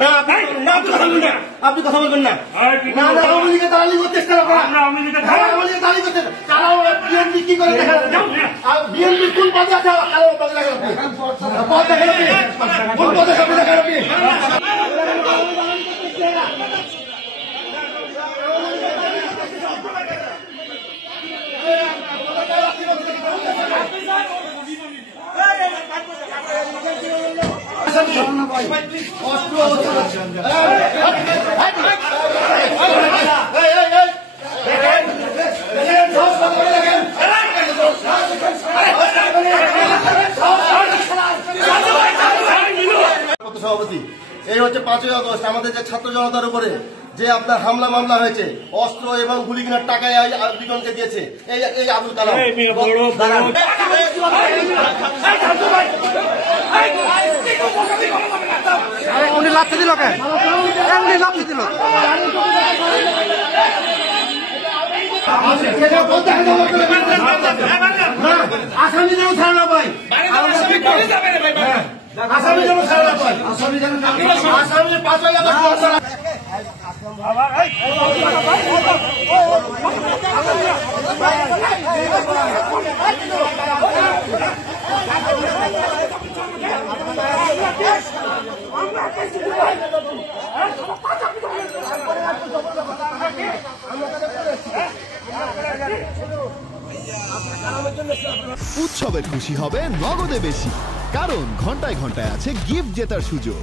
না আপনি কথা বলবেন না না আওয়ামী লীগের দালালি করতে চেষ্টা করেন আওয়ামী লীগের দালালি করতে তারা বিএনপি কি করে দেখা বিএনপি কোন পদে আছে কালো পদে দেখেন পদ দেখেন কোন পদে সব দেখেন আপনি সভাপতি এই হচ্ছে 5ই আগস্ট আমাদের যে ছাত্র জনতার উপরে যে আপনার হামলা মামলা হয়েছে অস্ত্র এবং গুলি কেনার টাকায় দুজনকে দিয়েছে এই আবুল কালাম উনি লাথি দিল কেন উনি লাথি দিল আসামি যেন ছাড়া না পাই আসামি যেন ছাড়া না পাই আসামি 5ই আগস্ট উৎসবে খুশি হবে নগদে বেশি, কারণ ঘন্টায় ঘন্টায় আছে গিফট জেতার সুযোগ।